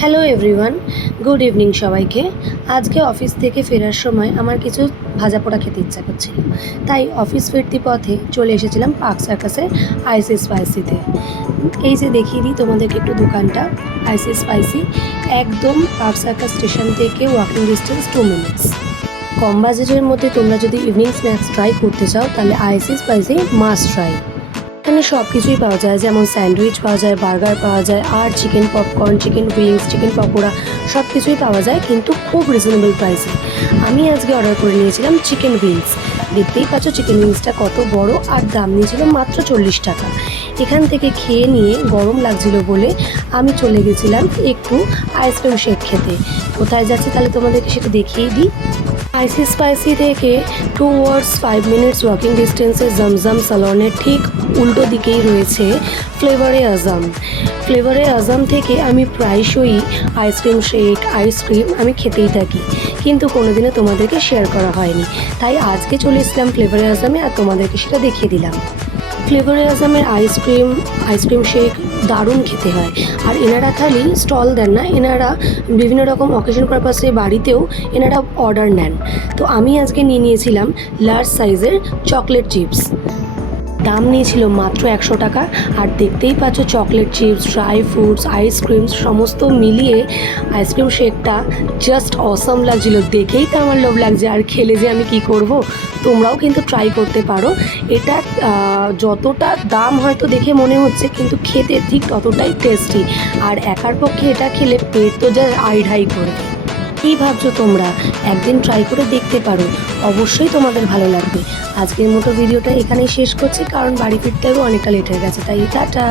Hello everyone, good evening সবাইকে। আজকে office থেকে ফেরার সময় আমার কিছু ভাজা পোড়া খেতে ইচ্ছা করছিল, তাই অফিস ফিরতি পথে চলে এসেছিলাম পার্ক সার্কাসের আইসি স্পাইসিতে। এই যে দেখিয়ে দিই তোমাদেরকে একটু দোকানটা। আইসি স্পাইসি একদম পার্ক সার্কাস স্টেশন থেকে ওয়াকিং ডিস্টেন্স 2 মিনিটস। কম বাজেটের মধ্যে তোমরা যদি ইভিনিং স্ন্যাক্স ট্রাই করতে চাও তাহলে আইসি স্পাইসি মাস্ট ট্রাই। এখানে সব কিছুই পাওয়া যায়, যেমন স্যান্ডউইচ পাওয়া যায়, বার্গার পাওয়া যায়, আর chicken popcorn, chicken wings, chicken pakora সব কিছুই পাওয়া যায়, কিন্তু খুব রিজনেবল প্রাইসে। আমি আজকে অর্ডার করে নিয়েছিলাম চিকেন উইংস। দেখতেই পাচ্ছ চিকেন উইংসটা কত বড়, আর দাম নিয়েছিল মাত্র 40 টাকা। এখান থেকে খেয়ে নিয়ে গরম লাগছিল বলে আমি চলে গেছিলাম একটু আইসক্রিম শেক খেতে। কোথায় যাচ্ছি তাহলে তোমাদেরকে সেটা দেখিয়েই দিই। আইসি স্পাইসি থেকে 2 মিনিটস ওয়াকিং ডিস্টেন্সে জমজম স্যালনের ঠিক উল্টো দিকেই রয়েছে ফ্লেভারে আজম। ফ্লেভারে আজম থেকে আমি প্রায়শই আইসক্রিম শেক, আইসক্রিম আমি খেতেই থাকি, কিন্তু কোনোদিনও তোমাদেরকে শেয়ার করা হয়নি, তাই আজকে চলে এসেছিলাম ফ্লেভারে আজমে আর তোমাদেরকে সেটা দেখিয়ে দিলাম। ফ্লেভারে আজমের আইসক্রিম শেক দারুণ খেতে হয়। আর এনারা খালি স্টল দেন না, এনারা বিভিন্ন রকম অকেশন পারপাসে বাড়িতেও এনারা অর্ডার নেন। তো আমি আজকে নিয়ে নিয়েছিলাম লার্জ সাইজের চকলেট চিপস। দাম নিয়েছিল মাত্র 100 টাকা। আর দেখতেই পাচ্ছ chocolate chips, dry fruits, ice creams সমস্ত মিলিয়ে আইসক্রিম শেকটা জাস্ট অসাম লাগছিল। দেখেই তো আমার লোভ লাগছে, আর খেলে যে আমি কি করব। তোমরাও কিন্তু ট্রাই করতে পারো। এটা যতটা দাম হয়তো দেখে মনে হচ্ছে, কিন্তু খেতে ঠিক ততটাই টেস্টি। আর একার পক্ষে এটা খেলে পেট তো যা আইঢাই করবে। কী ভাবছো তোমরা? একদিন ট্রাই করে দেখতে পারো, অবশ্যই তোমাদের ভালো লাগবে। আজকের মতো ভিডিওটা এখানেই শেষ করছি, কারণ বাড়ি ফিরতে হবে, অনেকটা লেট হয়ে গেছে, তাই টাটা।